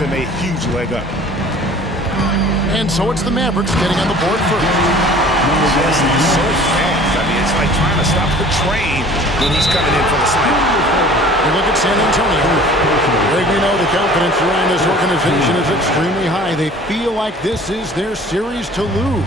them a huge leg up. And so it's the Mavericks getting on the board first. Just so fast. I mean, it's like trying to stop the train when he's coming in for the slam. You look at San Antonio. Greg, we know the confidence around this organization is extremely high. They feel like this is their series to lose.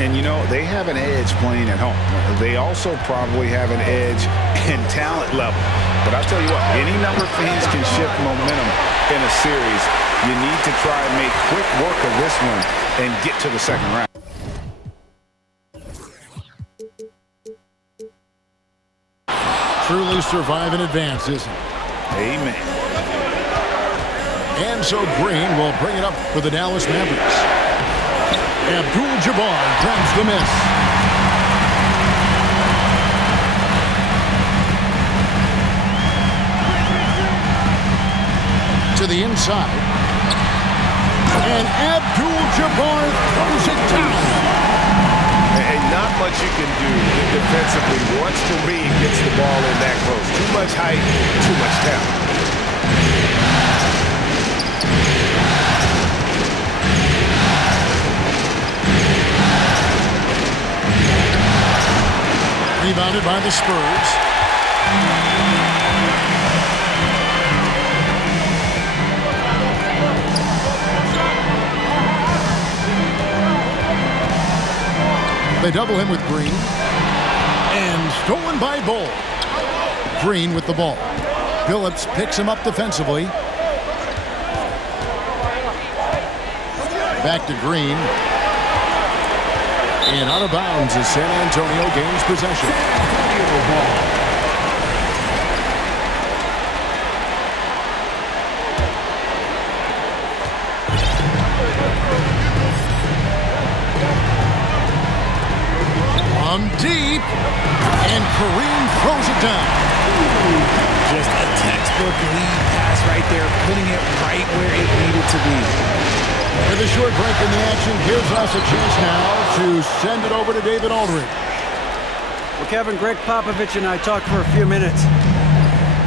And you know, they have an edge playing at home. They also probably have an edge in talent level. But I'll tell you what, any number of things can shift momentum in a series. You need to try and make quick work of this one and get to the second round. Truly survive and advance, isn't it? Amen. And so Green will bring it up for the Dallas Mavericks. Abdul-Jabbar grabs the miss. To the inside. And Abdul-Jabbar throws it down. And not much you can do defensively once Kareem gets the ball in that close. Too much height, too much talent. Rebounded by the Spurs. They double him with Green. And stolen by Bull. Green with the ball. Phillips picks him up defensively. Back to Green. And out of bounds as San Antonio gains possession. From deep, and Kareem throws it down. Just a textbook lead pass right there, putting it right where it needed to be. With a short break in the action, gives us a chance now to send it over to David Aldridge. Well, Kevin, Greg Popovich and I talked for a few minutes.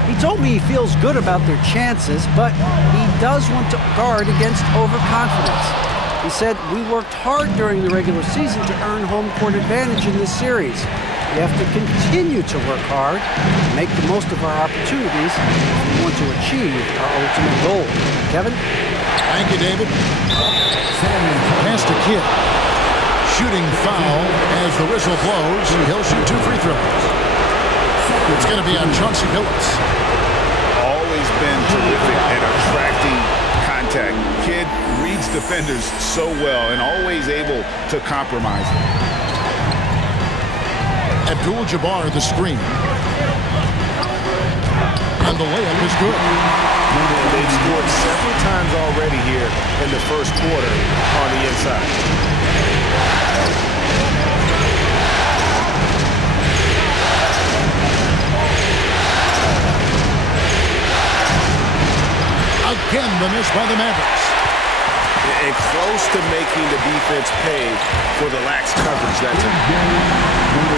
He told me he feels good about their chances, but he does want to guard against overconfidence. He said, we worked hard during the regular season to earn home court advantage in this series. We have to continue to work hard, make the most of our opportunities if we want to achieve our ultimate goal. Kevin? Thank you, David. Pass to Kidd. Shooting foul as the whistle blows. He'll shoot 2 free throws. It's going to be on Chauncey Billups. Always been terrific at attracting contact. Kidd reads defenders so well and always able to compromise them. Abdul-Jabbar the screen. And the layup is good. They've scored several times already here in the first quarter on the inside. Again, the miss by the Mavericks. And close to making the defense pay for the lax coverage that time.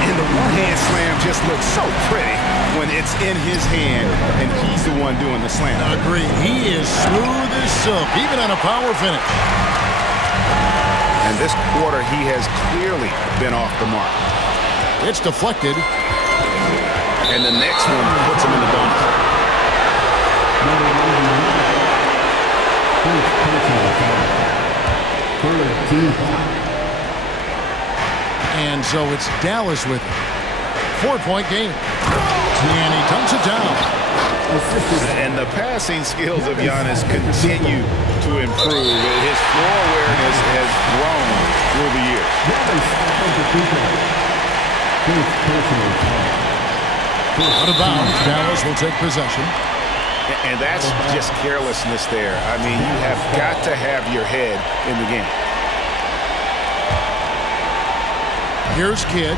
And the one-hand slam just looks so pretty when it's in his hand and he's the one doing the slam. Agreed. He is smooth as silk, even on a power finish. And this quarter, he has clearly been off the mark. It's deflected. And the next one puts him in the bonus. And so it's Dallas with it. 4-point game. And he dunks it down. And the passing skills of Giannis continue to improve. His floor awareness has grown through the years. Out of bounds, Dallas will take possession. And that's just carelessness there. I mean, you have got to have your head in the game. Here's Kidd.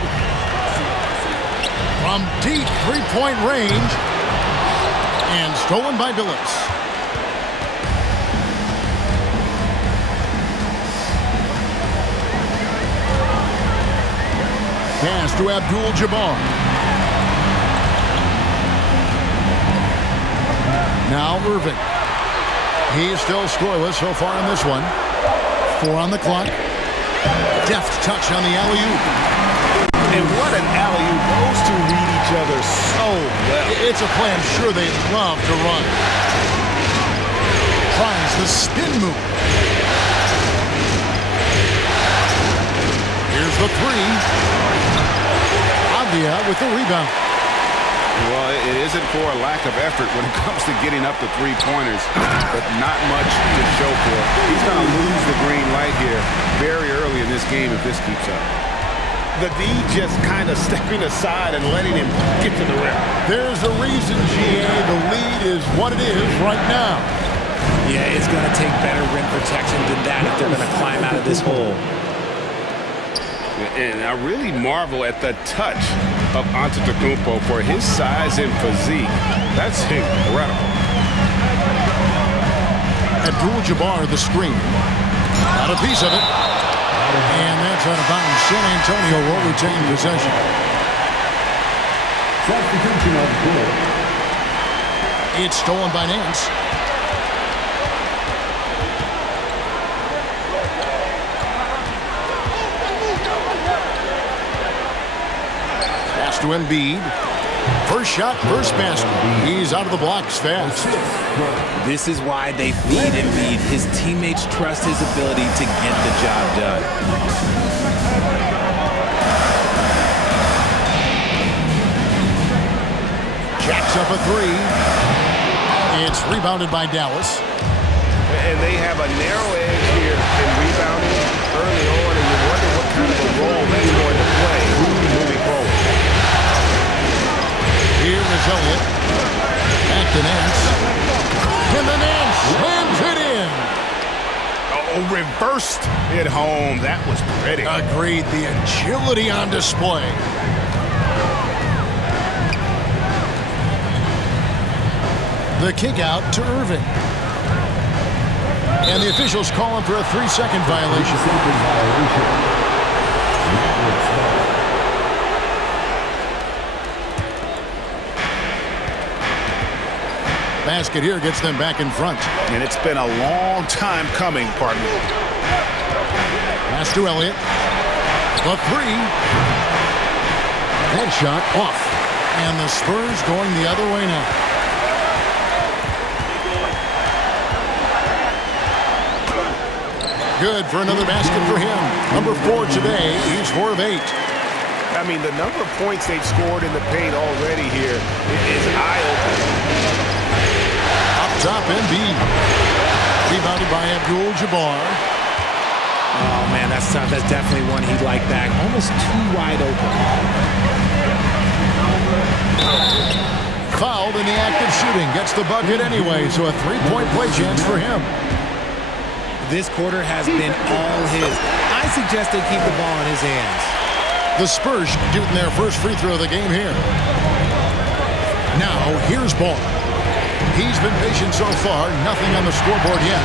From deep three-point range. And stolen by Billups. Pass to Abdul-Jabbar. Now Irving. He's still scoreless so far in this one. 4 on the clock. Deft touch on the alley-oop. And what an alley-oop. Those two read each other so well. It's a play I'm sure they love to run. Tries the spin move. Here's the 3. Avdia with the rebound. Well, it isn't for a lack of effort when it comes to getting up the three-pointers, but not much to show for it. He's going to lose the green light here very early in this game if this keeps up. The D just kind of stepping aside and letting him get to the rim. There's a reason, GA. The lead is what it is right now. Yeah, it's going to take better rim protection than that if they're going to climb out of this hole. And I really marvel at the touch of Antetokounmpo for his size and physique. That's incredible. Abdul-Jabbar the screen. Got a piece of it. And that's out of bounds. San Antonio will retain possession. Substitution on the court. It's stolen by Nance. Pass to Embiid. First shot, first basket. He's out of the blocks fast. This is why they feed Embiid. His teammates trust his ability to get the job done. Jacks up a 3. It's rebounded by Dallas. And they have a narrow edge here in rebounding early on, and you wonder what kind of a role that's going to play moving forward. Here is Elliott. Back to Nance. And the Nance slams it in. Oh, reversed it home. That was pretty. Agreed. The agility on display. The kick out to Irving. And the officials call him for a 3-second violation. Basket here gets them back in front. And it's been a long time coming, partner. Pass to Elliott. The 3. That shot off. And the Spurs going the other way now. Good for another basket for him. Number 4 today. He's 4 of 8. I mean, the number of points they've scored in the paint already here is eye-opening. Up top, Embiid. Rebounded by Abdul-Jabbar. Oh, man, that's tough. That's definitely one he'd like back. Almost too wide open. Fouled in the act of shooting. Gets the bucket anyway, so a 3-point play chance for him. This quarter has been all his. I suggest they keep the ball in his hands. The Spurs shooting their first free throw of the game here. Now, here's Ball. He's been patient so far. Nothing on the scoreboard yet.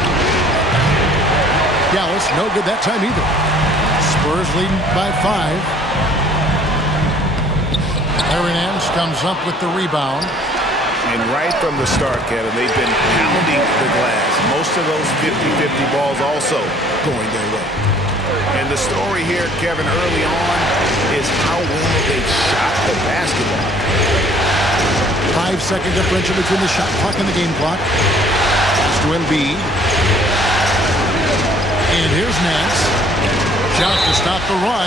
Dallas, no good that time either. Spurs leading by 5. Aaron Nance comes up with the rebound. And right from the start, Kevin, they've been pounding the glass. Most of those 50-50 balls also going their way. And the story here, Kevin, early on is how well they've shot the basketball. 5-second differential between the shot clock and the game clock. Pass to Embiid. And here's Nance. Shot to stop the run.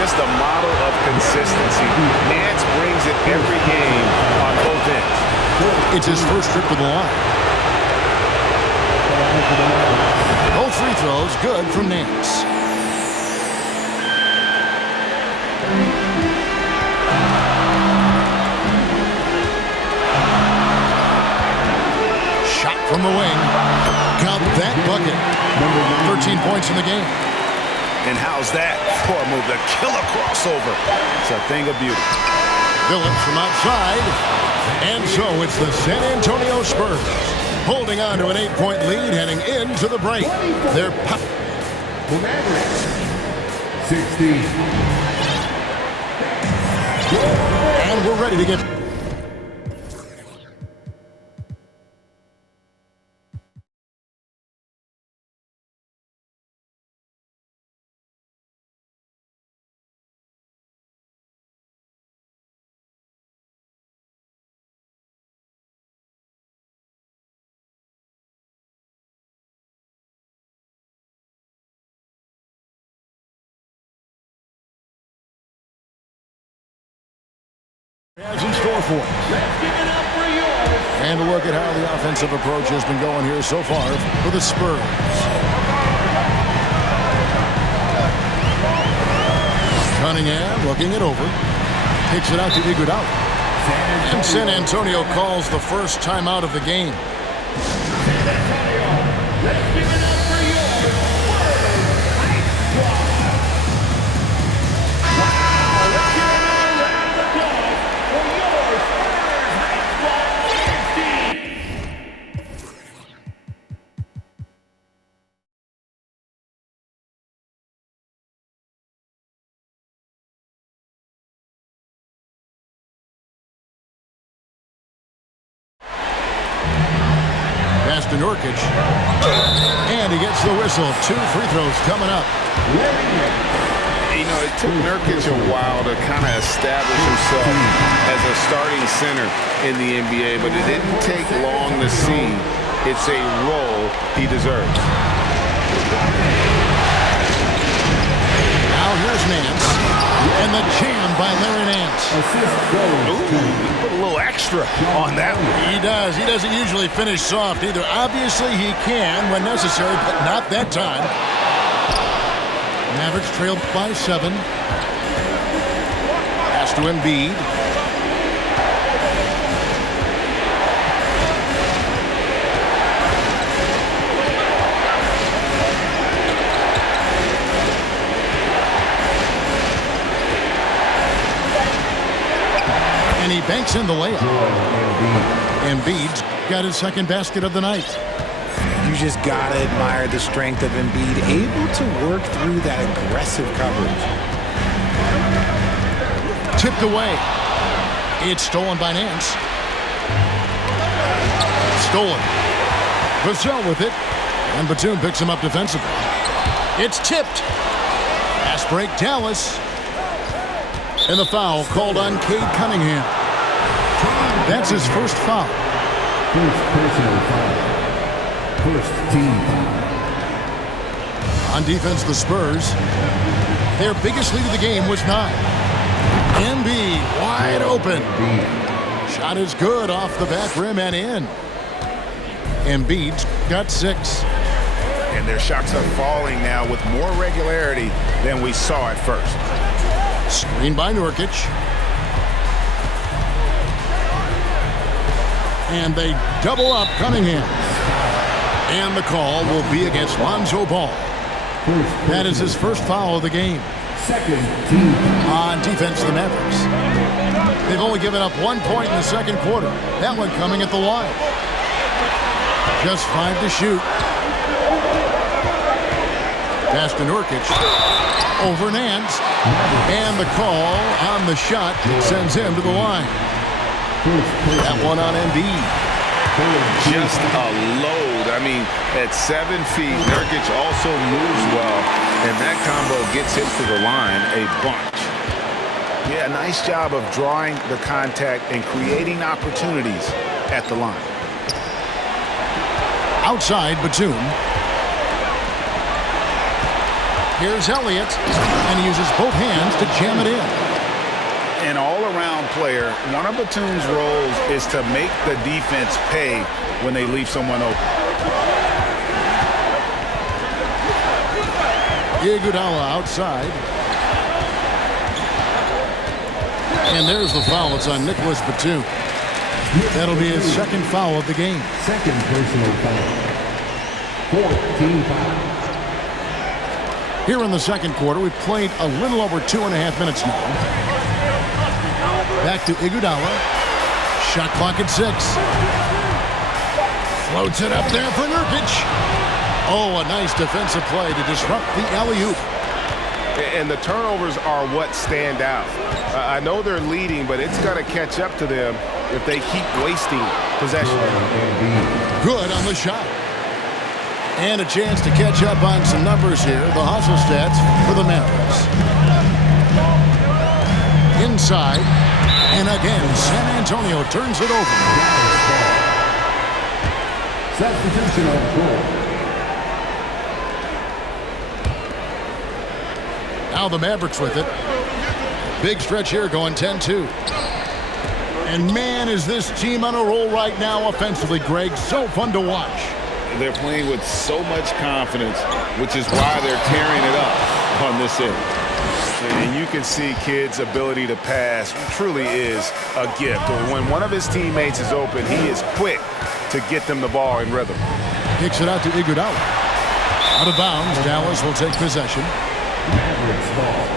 Just a model of consistency. Nance brings it every game on both ends. It's his first trip to the line. Both free throws good from Nance. Shot from the wing. Got that bucket. 13 points in the game. And how's that for a move? The killer crossover. It's a thing of beauty. Phillips from outside. And so it's the San Antonio Spurs holding on to an 8-point lead heading into the break. They're The Mavericks, 16. and we're ready to get has in store for us. And a look at how the offensive approach has been going here so far for the Spurs. Cunningham looking it over. Kicks it out to Iguodala. And San Antonio calls the first timeout of the game. Pass to Nurkic. And he gets the whistle. 2 free throws coming up. You know, it took Nurkic a while to kind of establish himself as a starting center in the NBA, but it didn't take long to see it's a role he deserves. Now here's Nance. And the jam by Larry Nance. Ooh, he put a little extra on that one. He does. He doesn't usually finish soft either. Obviously, he can when necessary, but not that time. Mavericks trail by 7. Pass to Embiid. And he banks in the layup. Embiid's got his second basket of the night. You just got to admire the strength of Embiid, able to work through that aggressive coverage. Tipped away. It's stolen by Nance. Stolen. Vassell with it. And Batum picks him up defensively. It's tipped. Pass break, Dallas. And the foul called on Cade Cunningham. That's his first foul. First personal foul. First team foul. On defense, the Spurs. Their biggest lead of the game was 9. Embiid wide open. Shot is good off the back rim and in. Embiid's got 6. And their shots are falling now with more regularity than we saw at first. Screen by Nurkic. And they double up Cunningham. And the call will be against Lonzo Ball. That is his first foul of the game. Second team. On defense, the Mavericks. They've only given up 1 point in the second quarter. That one coming at the line. Just 5 to shoot. Pass to Nurkic. Over Nance. And the call on the shot sends him to the line. That one on Embiid. Just a load. I mean, at 7 feet, Nurkic also moves well, and that combo gets him to the line a bunch. Yeah, nice job of drawing the contact and creating opportunities at the line. Outside, Batum. Here's Elliott, and he uses both hands to jam it in. An all-around player, one of Batum's roles is to make the defense pay when they leave someone open. Iguodala outside. And there's the foul. It's on Nicholas Batum. That'll be his second foul of the game. Second personal foul. Fourth team foul. Here in the second quarter, we've played a little over 2.5 minutes now. Back to Iguodala. Shot clock at 6. Floats it up there for Nurkic. Oh, a nice defensive play to disrupt the alley-oop. And the turnovers are what stand out. I know they're leading, but it's got to catch up to them if they keep wasting possession. Good on the shot. And a chance to catch up on some numbers here. The hustle stats for the Mavericks. Inside. And again, San Antonio turns it over. Substitution on the court. Now the Mavericks with it. Big stretch here going 10-2. And man, is this team on a roll right now offensively, Greg. So fun to watch. They're playing with so much confidence, which is why they're tearing it up on this end. And you can see Kidd's ability to pass truly is a gift. When one of his teammates is open, he is quick to get them the ball in rhythm. Kicks it out to Iguodala. Out of bounds, Dallas will take possession. Mavericks ball.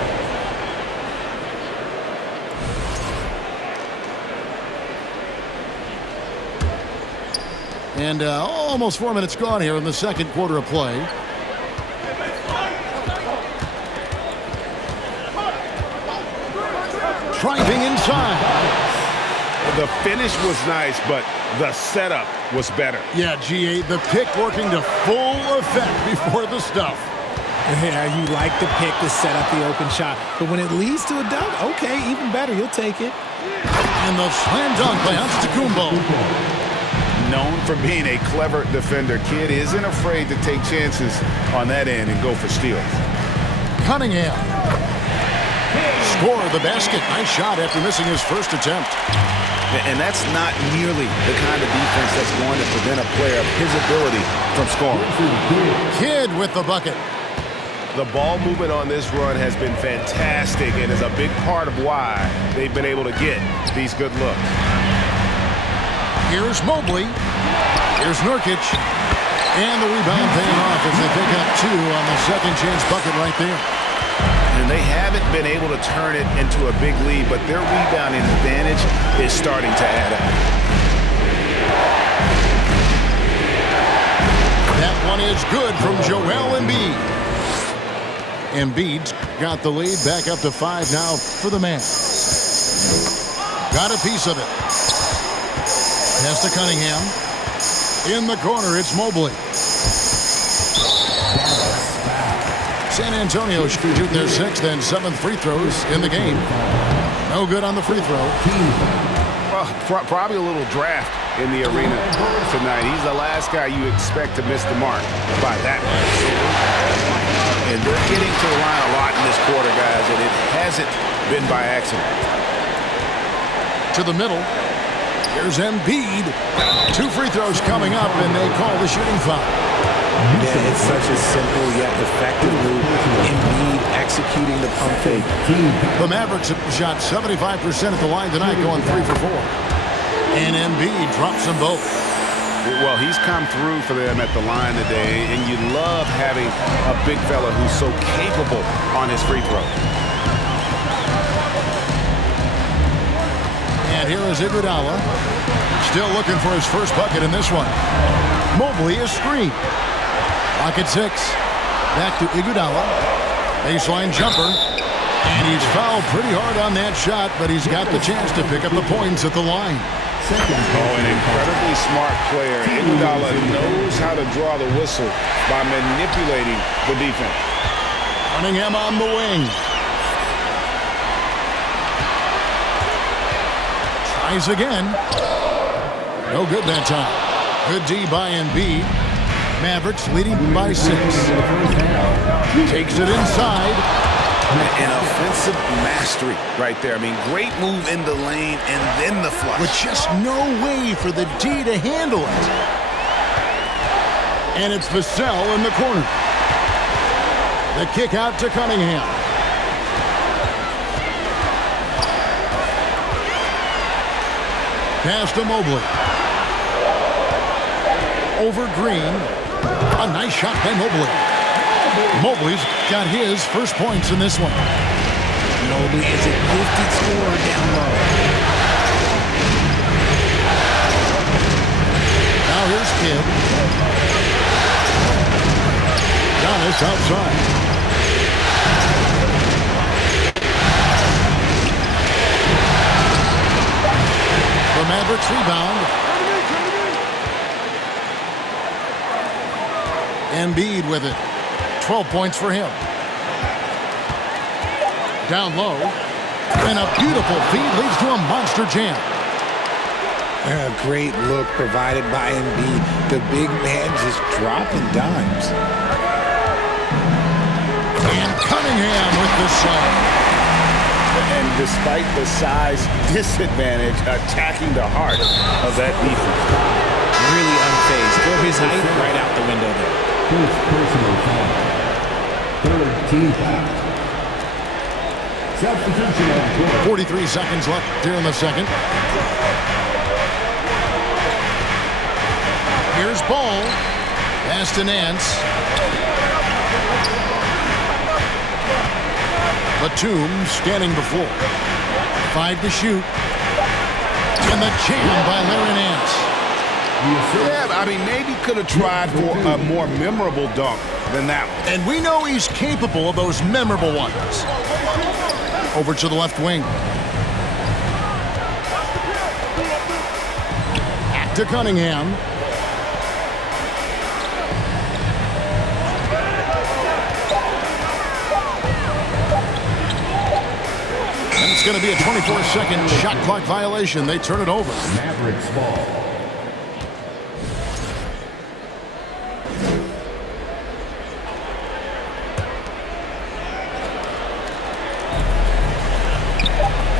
And almost 4 minutes gone here in the second quarter of play. Driving inside. The finish was nice, but the setup was better. Yeah, GA, the pick working to full effect before the stuff. Yeah, you like the pick to set up the open shot. But when it leads to a dunk, okay, even better. You'll take it. And the slam dunk by Antetokounmpo. Known for being a clever defender, Kidd isn't afraid to take chances on that end and go for steals. Cunningham. Score the basket. Nice shot after missing his first attempt. And that's not nearly the kind of defense that's going to prevent a player of his ability from scoring. Kidd with the bucket. The ball movement on this run has been fantastic and is a big part of why they've been able to get these good looks. Here's Mobley. Here's Nurkic. And the rebound paying off as they pick up two on the second chance bucket right there. And they haven't been able to turn it into a big lead, but their rebounding advantage is starting to add up. That one is good from Joel Embiid. Embiid's got the lead back up to 5 now for the man. Got a piece of it. Pass to Cunningham. In the corner, it's Mobley. San Antonio shooting their 6th and 7th free throws in the game. No good on the free throw. Well, probably a little draft in the arena tonight. He's the last guy you expect to miss the mark by that much. And they're getting to the line a lot in this quarter, guys, and it hasn't been by accident. To the middle. Here's Embiid. 2 free throws coming up, and they call the shooting foul. Yeah, it's such a simple yet effective move. Embiid executing the pump fake. The Mavericks have shot 75% at the line tonight, going 3 for 4. And Embiid drops them both. Well, he's come through for them at the line today, and you love having a big fella who's so capable on his free throw. And here is Iguodala. Still looking for his first bucket in this one. Mobley is screened. Pocket 6. Back to Iguodala. Baseline jumper. And he's fouled pretty hard on that shot, but he's got the chance to pick up the points at the line. Oh, an incredibly smart player. Iguodala knows how to draw the whistle by manipulating the defense. Cunningham on the wing. Tries again. No good that time. Good D by Embiid. Mavericks leading by 6. Takes it inside. An offensive mastery right there. I mean, great move in the lane and then the flush. With just no way for the D to handle it. And it's Vassell in the corner. The kick out to Cunningham. Pass to Mobley. Over Green. A nice shot by Mobley. Mobley's got his first points in this one. Mobley is a gifted scorer down low. Now here's Kidd. Giannis outside. The Mavericks rebound. Embiid with it. 12 points for him. Down low. And a beautiful feed leads to a monster jam. A great look provided by Embiid. The big man just dropping dimes. And Cunningham with the slam. And despite the size disadvantage, attacking the heart of that defense. Really unfazed. Throw his height right out the window there. First personal foul. Third team foul. Substitution on 43 seconds left here in the second. Here's Ball. Pass to Nance. Batum standing before. 5 to shoot. And the jam by Larry Nance. Yeah, I mean, maybe could have tried for a more memorable dunk than that one. And we know he's capable of those memorable ones. Over to the left wing. Back to Cunningham. And it's going to be a 24-second shot clock violation. They turn it over. Mavericks ball.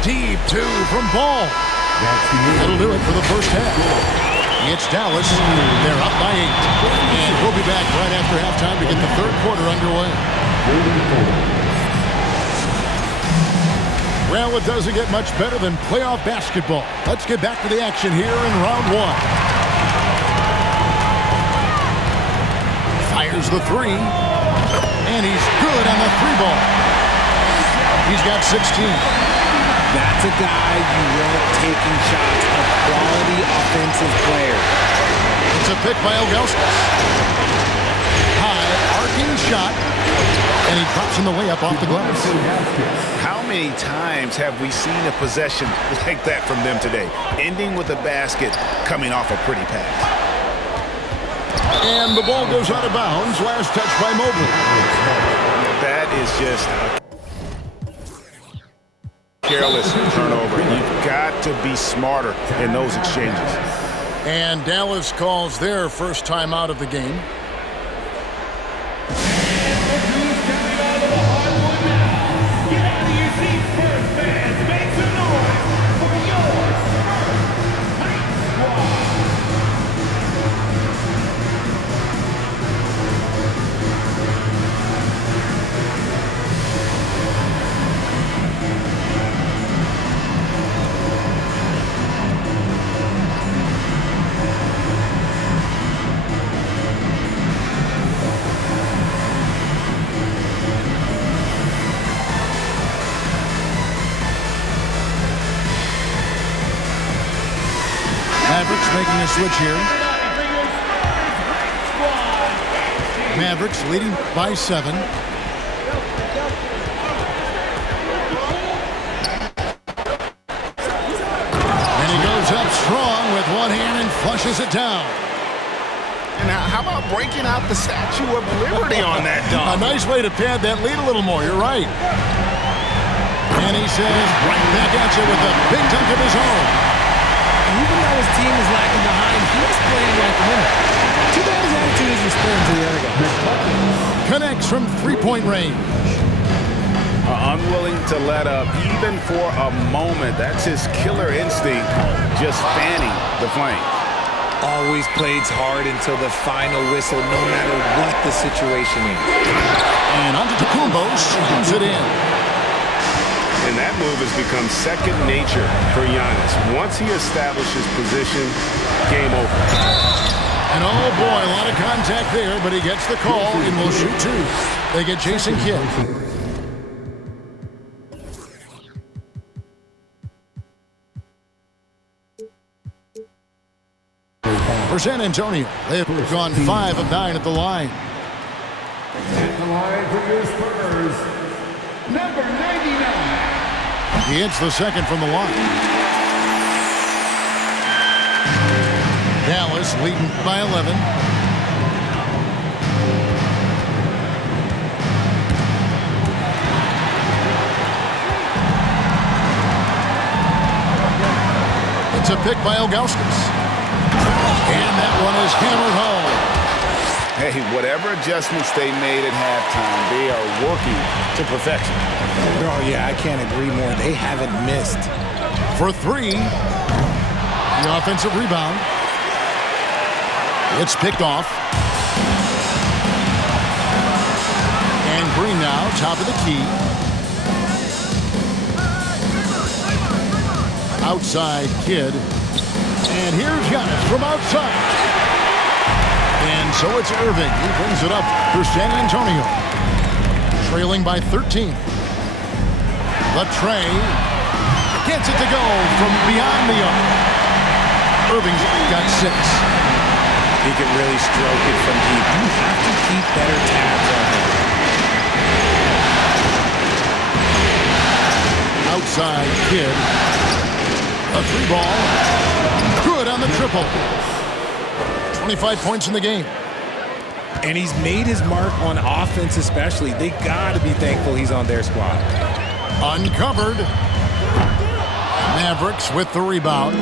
Deep two from Ball. That'll do it for the first half. It's Dallas. They're up by 8. And we'll be back right after halftime to get the third quarter underway. Well, it doesn't get much better than playoff basketball. Let's get back to the action here in round 1. Fires the 3. And he's good on the 3-ball. He's got 16. That's a guy you want taking shots, a quality offensive player. It's a pick by Ilgauskas. High, arcing shot. And he drops in the layup off the glass. How many times have we seen a possession like that from them today? Ending with a basket, coming off a pretty pass. And the ball goes out of bounds. Last touch by Mobley. That is just a careless turnover. You've got to be smarter in those exchanges. And Dallas calls their first time out of the game. Mavericks making a switch here. Mavericks leading by 7. And he goes up strong with one hand and flushes it down. And how about breaking out the Statue of Liberty on that A dunk? nice way to pad that lead a little more. You're right. And he says right back at you with a big dunk of his own. Even though his team is lagging behind, he's playing like a winner. Too bad his attitude is responding to the other guy. Connects from 3-point range. Unwilling to let up even for a moment. That's his killer instinct, just fanning the flame. Always plays hard until the final whistle, no matter what the situation is. And Antetokounmpo slams it in. And that move has become second nature for Giannis. Once he establishes position, game over. And oh boy, a lot of contact there, but he gets the call and will shoot 2. They get Jason Kidd. For San Antonio, they've gone 5 of 9 at the line. At the line for your Spurs, number 99. He hits the second from the line. Dallas leading by 11. It's a pick by Ilgauskas. And that one is hammered home. Hey, whatever adjustments they made at halftime, they are working to perfection. Oh, yeah, I can't agree more. They haven't missed. For three. The offensive rebound. It's picked off. And Green now, top of the key. Outside Kidd. And here's Giannis from outside. And so it's Irving. He brings it up for San Antonio. Trailing by 13. The tray. Gets it to go from beyond the arc. Irving's got 6. He can really stroke it from deep. You have to keep better tabs on him. Outside Kidd. A 3-ball. Good on the triple. 25 points in the game. And he's made his mark on offense especially. They got to be thankful he's on their squad. Uncovered. Mavericks with the rebound.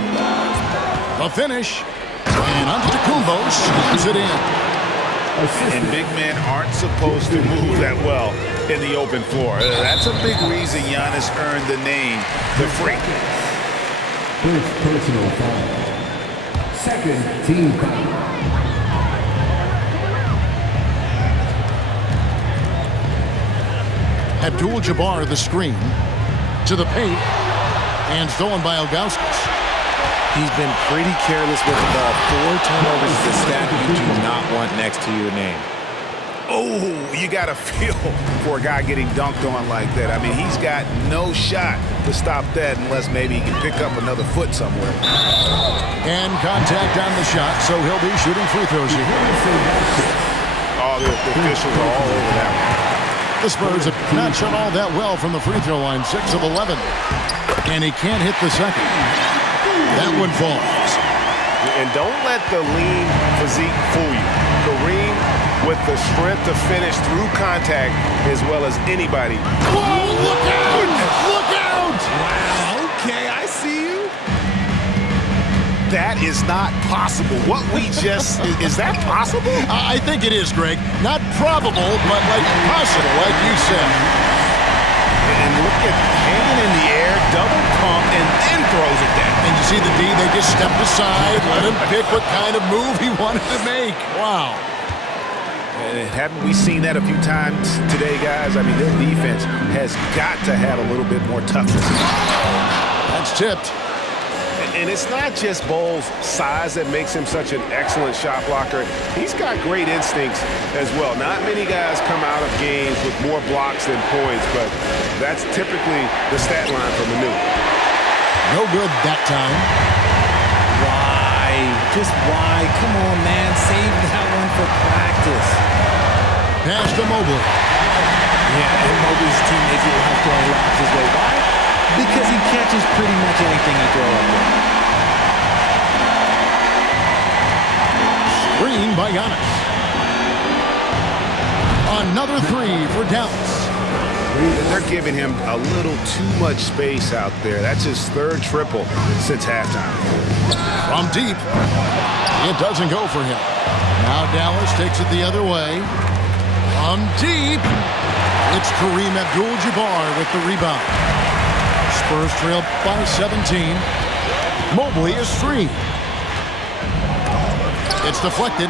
The finish. And Antetokounmpo scoops it in. And big men aren't supposed to move that well in the open floor. That's a big reason Giannis earned the name the Freak. First personal foul. Second team foul. Abdul-Jabbar the screen. To the paint. And stolen by Ilgauskas. He's been pretty careless with the ball. 4 turnovers is a stat you do not want next to your name. Oh, you got to feel for a guy getting dunked on like that. I mean, he's got no shot to stop that unless maybe he can pick up another foot somewhere. And contact on the shot, so he'll be shooting free throws here. Oh, the officials are all over that one. The Spurs have not shot all that well from the free throw line, 6 of 11. And he can't hit the second. That one falls. And don't let the lean physique fool you. Kareem with the strength to finish through contact as well as anybody. Whoa, look out! Look out! Wow, okay, I see you. That is not possible. What we just, is that possible? I think it is, Greg. Not probable, but like possible, like you said. And look at hanging in the air, double pump, and then throws it down. And you see the D, they just stepped aside, let him pick what kind of move he wanted to make. Wow. Haven't we seen that a few times today, guys? I mean, their defense has got to have a little bit more toughness. That's tipped. And it's not just Bole's size that makes him such an excellent shot blocker. He's got great instincts as well. Not many guys come out of games with more blocks than points, but that's typically the stat line from Manu. No good that time. Why? Just why? Come on, man. Save that one for practice. Pass to Mobley. Yeah, and Mobley's teammates will have throwing lobs his way. Why? Because he catches pretty much anything you throw up there. Screen by Giannis. Another 3 for Dallas. They're giving him a little too much space out there. That's his 3rd triple since halftime. From deep. It doesn't go for him. Now Dallas takes it the other way. From deep. It's Kareem Abdul-Jabbar with the rebound. Spurs trail by 17. Mobley is free. It's deflected.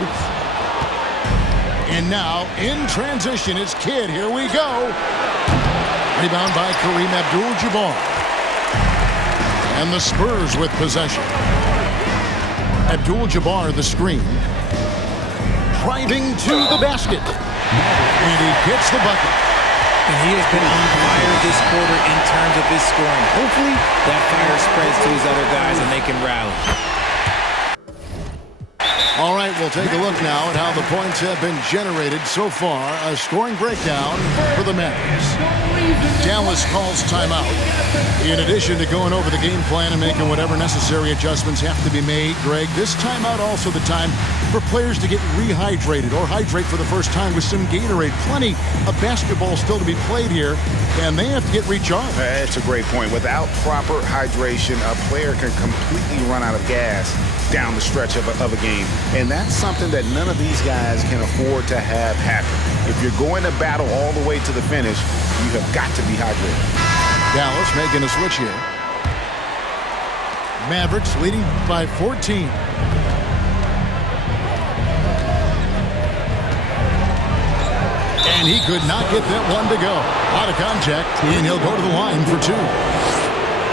And now, in transition, it's Kidd. Here we go. Rebound by Kareem Abdul-Jabbar. And the Spurs with possession. Abdul-Jabbar the screen. Driving to the basket. And he gets the bucket. And he has been on fire this quarter in terms of his scoring. Hopefully, that fire spreads to his other guys and they can rally. All right, we'll take a look now at how the points have been generated so far. A scoring breakdown for the Mavericks. Dallas calls timeout. In addition to going over the game plan and making whatever necessary adjustments have to be made, Greg, this timeout also the time for players to get rehydrated or hydrate for the first time with some Gatorade. Plenty of basketball still to be played here, and they have to get recharged. That's a great point. Without proper hydration, a player can completely run out of gas down the stretch of a game. And that's something that none of these guys can afford to have happen. If you're going to battle all the way to the finish, you have got to be hydrated. Dallas making a switch here. Mavericks leading by 14. And he could not get that one to go. Out of contact, and he'll go to the line for two.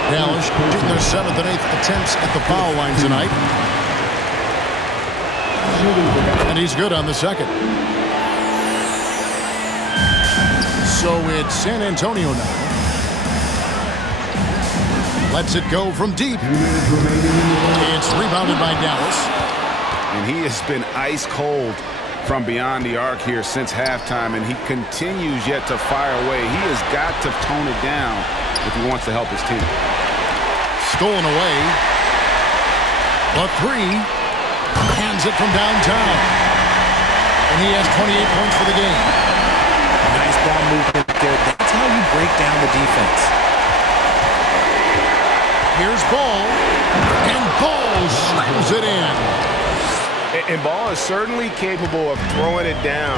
Dallas shooting their 7th and 8th attempts at the foul line tonight. And he's good on the second. So it's San Antonio now. Lets it go from deep. It's rebounded by Dallas. And he has been ice cold from beyond the arc here since halftime, and he continues yet to fire away. He has got to tone it down if he wants to help his team. Stolen away. The three. Hands it from downtown. And he has 28 points for the game. Nice ball movement there. That's how you break down the defense. Here's Ball. And Ball slams it in. And Ball is certainly capable of throwing it down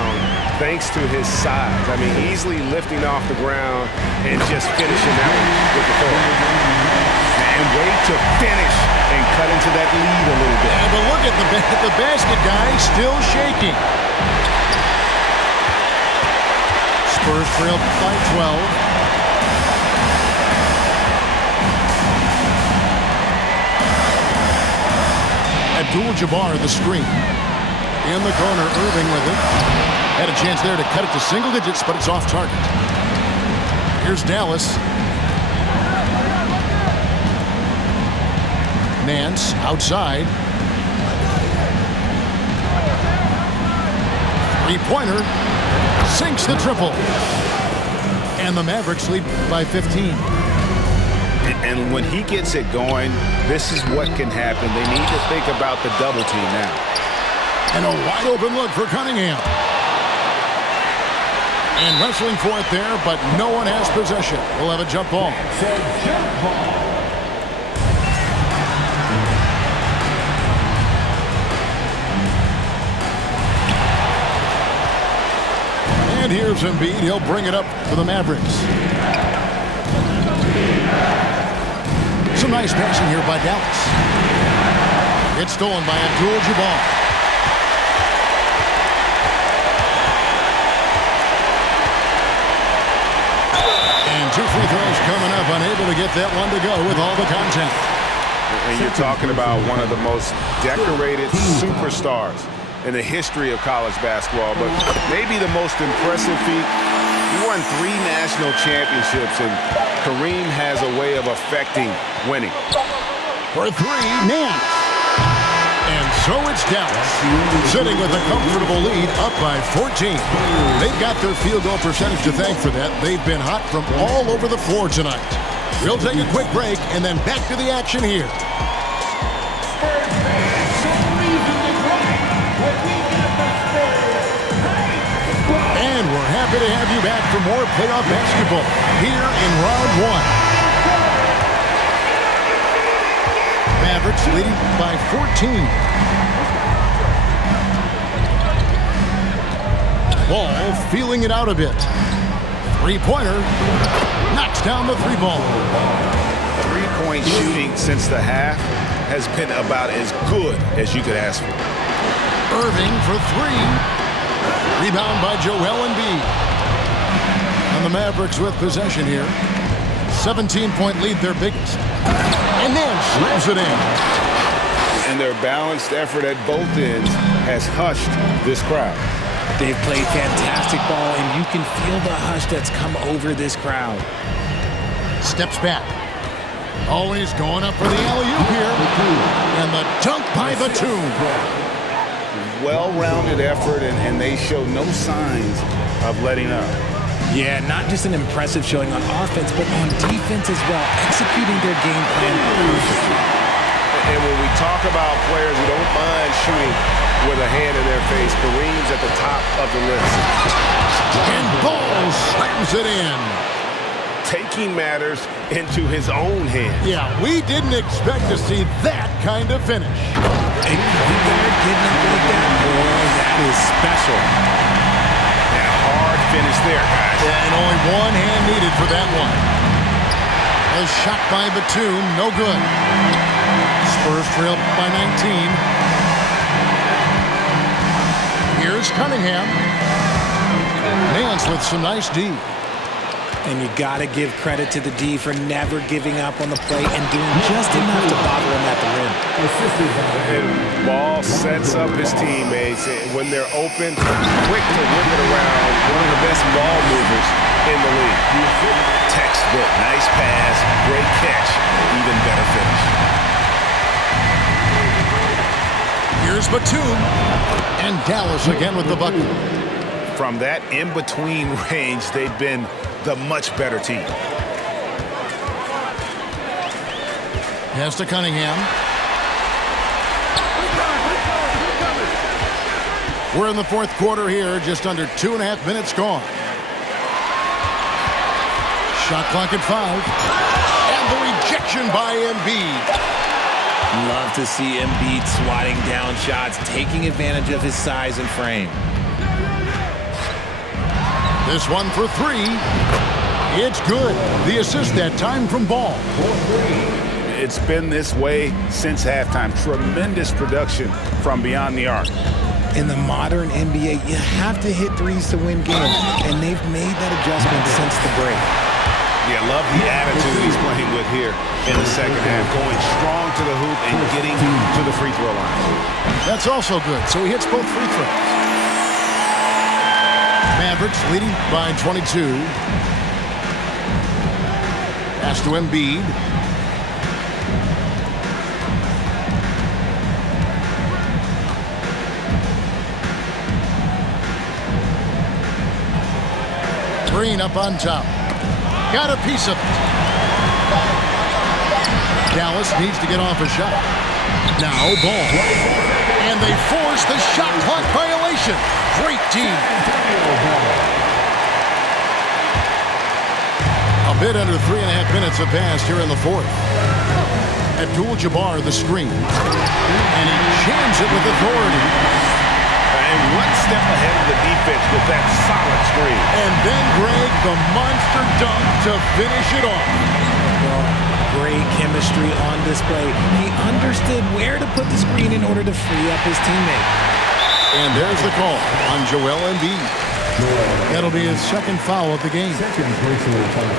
thanks to his size. I mean, easily lifting off the ground and just finishing that one with the throw. And wait to finish and cut into that lead a little bit. Yeah, but look at the basket guy still shaking. Spurs trail by 12. Abdul-Jabbar the screen. In the corner, Irving with it. Had a chance there to cut it to single digits, but it's off target. Here's Dallas. Nance outside. Three-pointer. Sinks the triple. And the Mavericks lead by 15. And when he gets it going, this is what can happen. They need to think about the double team now. And a wide open look for Cunningham. And wrestling for it there, but no one has possession. We'll have a jump ball. And here's Embiid. He'll bring it up for the Mavericks. Some nice passing here by Dallas. It's stolen by Abdul-Jabbar. And two free throws coming up, unable to get that one to go with all the contact. And you're talking about one of the most decorated superstars in the history of college basketball, but maybe the most impressive feat. He won 3 national championships, and Kareem has a way of affecting winning. For three, Nance. And so it's Dallas, sitting with a comfortable lead, up by 14. They've got their field goal percentage to thank for that. They've been hot from all over the floor tonight. We'll take a quick break and then back to the action here. And we're happy to have you back for more playoff basketball here in round 1. Mavericks leading by 14. Ball feeling it out a bit. Three-pointer. Knocks down the three ball. Three-point shooting since the half has been about as good as you could ask for. Irving for three. Rebound by Joel Embiid. And the Mavericks with possession here. 17-point lead, their biggest. And then slams it in. And their balanced effort at both ends has hushed this crowd. They've played fantastic ball, and you can feel the hush that's come over this crowd. Steps back. Always going up for the alley-oop here. And the dunk by Batum. Well-rounded effort, and they show no signs of letting up. Yeah, not just an impressive showing on offense, but on defense as well, executing their game plan perfectly. And when we talk about players who don't mind shooting with a hand in their face, Kareem's at the top of the list. And Ball slams it in. taking matters into his own hands. Yeah, we didn't expect to see that kind of finish. And you better getting up like that, boy. That is special. And hard finish there, guys. Yeah, and only one hand needed for that one. A shot by Batum, no good. Spurs trail by 19. Here's Cunningham. Nance with some nice D. And you got to give credit to the D for never giving up on the play and doing just enough to bother him at the rim. And Ball sets up his teammates. When they're open, quick to whip it around. One of the best ball movers in the league. Textbook. Nice pass. Great catch. Even better finish. Here's Batum. And Dallas again with the bucket. From that in-between range, they've been the much better team. Pass to Cunningham. We're in the fourth quarter here, just under 2.5 minutes gone. Shot clock at 5. And the rejection by Embiid. Love to see Embiid swatting down shots, taking advantage of his size and frame. This one for 3. It's good. The assist that time from Ball. It's been this way since halftime. Tremendous production from beyond the arc. In the modern NBA, you have to hit threes to win games, and they've made that adjustment since the break. Yeah, love the attitude he's playing with here in the second half. Going strong to the hoop and getting to the free throw line. That's also good. So he hits both free throws. Mavericks leading by 22. Pass to Embiid. Green up on top. Got a piece of it. Dallas needs to get off a shot. Now Ball. And they force the shot clock violation. Great team. A bit under 3.5 minutes have passed here in the fourth. Abdul-Jabbar the screen. And he jams it with authority. And one step ahead of the defense with that solid screen. And then Greg, the monster dunk to finish it off. Well, great chemistry on display. He understood where to put the screen in order to free up his teammate. And there's the call on Joel Embiid. That'll be his second foul of the game. Second personal foul.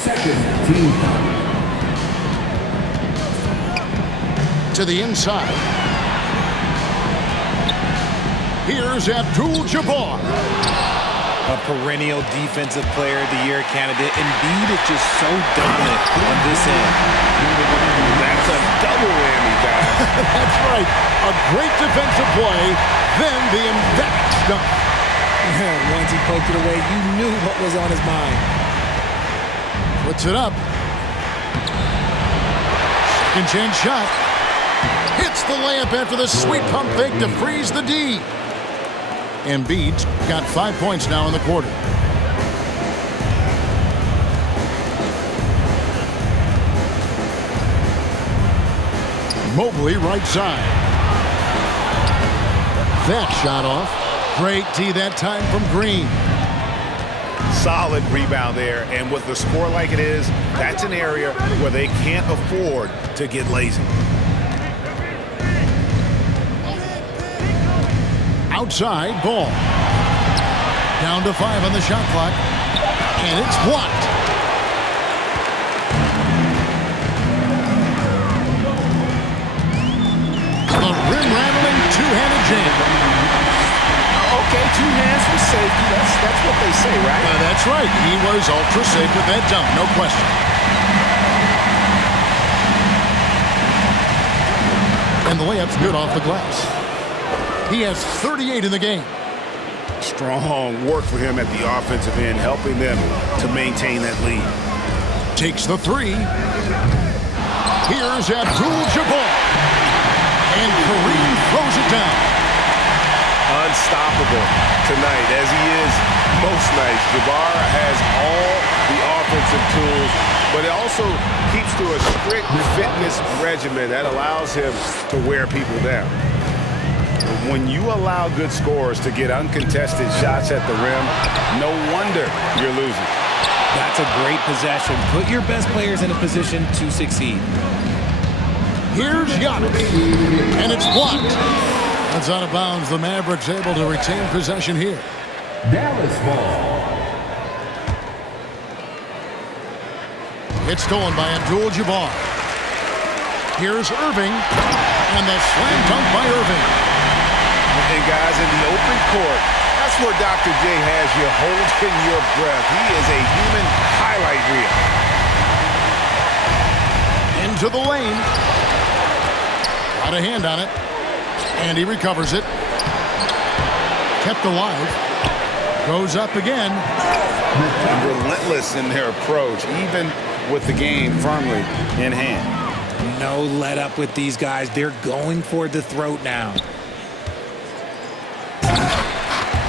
Second team foul. To the inside. Here's Abdul-Jabbar. A perennial defensive player of the year candidate. Embiid is just so dominant on this end. That's a double whammy, guys. That's right. A great defensive play, then the emphatic stuff. Once he poked it away, you knew what was on his mind. Puts it up. Second chance shot. Hits the layup after the sweet pump fake to freeze the D. Embiid's got 5 points now in the quarter. Mobley right side. That shot off. Great D that time from Green. Solid rebound there. And with the score like it is, that's an area where they can't afford to get lazy. Outside, Ball. Down to 5 on the shot clock. And it's blocked. The rim-rattling two-handed jam. Okay, 2 hands for safety. That's what they say, right? That's right. He was ultra safe with that dunk, no question. And the layup's good off the glass. He has 38 in the game. Strong work for him at the offensive end, helping them to maintain that lead. Takes the 3. Here's Abdul-Jabbar. And Kareem throws it down. Unstoppable tonight, as he is most nights. Jabbar has all the offensive tools, but it also keeps to a strict fitness regimen that allows him to wear people down. When you allow good scorers to get uncontested shots at the rim, no wonder you're losing. That's a great possession. Put your best players in a position to succeed. Here's Giannis, and it's blocked. That's out of bounds. The Mavericks able to retain possession here. Dallas ball. It's stolen by Abdul-Jabbar. Here's Irving, and the slam dunk by Irving. And guys, in the open court, that's where Dr. J has you holding your breath. He is a human highlight reel. Into the lane. Got a hand on it. And he recovers it. Kept alive. Goes up again. Relentless in their approach, even with the game firmly in hand. No let up with these guys. They're going for the throat now.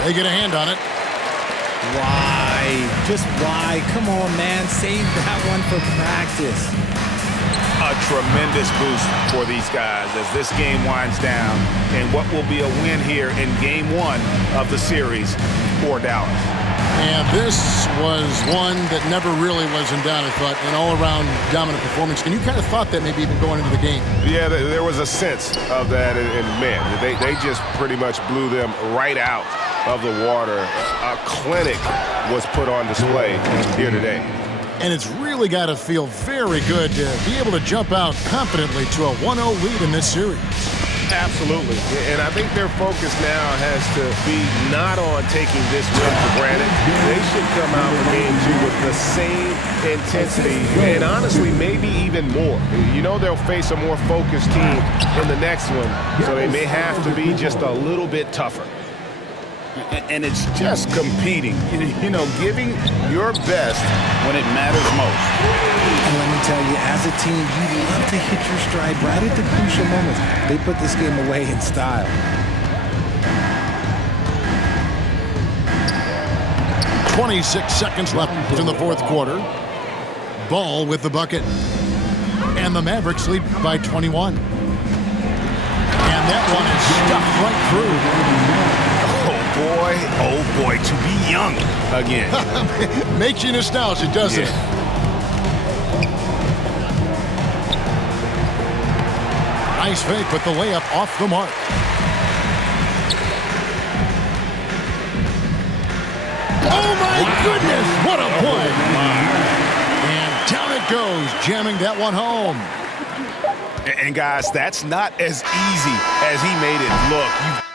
They get a hand on it. Why? Just why? Come on, man. Save that one for practice. A tremendous boost for these guys as this game winds down and what will be a win here in game one of the series for Dallas. And this was one that never really was in doubt, I thought, an all-around dominant performance. And you kind of thought that maybe even going into the game. Yeah, there was a sense of that, and man, they just pretty much blew them right out of the water. A clinic was put on display here today. And it's really got to feel very good to be able to jump out confidently to a 1-0 lead in this series. Absolutely. And I think their focus now has to be not on taking this win for granted. They should come out for game two with the same intensity and honestly maybe even more. You know they'll face a more focused team in the next one, so they may have to be just a little bit tougher. And it's just competing, you know, giving your best when it matters most. And let me tell you, as a team, you love to hit your stride right at the crucial moments. They put this game away in style. .26 seconds left in the fourth quarter. Ball with the bucket. And the Mavericks lead by 21. And that one is stuffed right through. Oh boy, to be young again. Makes you nostalgic, doesn't it? Nice fake, but the layup off the mark. Oh my goodness, what a play. And down it goes, jamming that one home. And guys, that's not as easy as he made it look.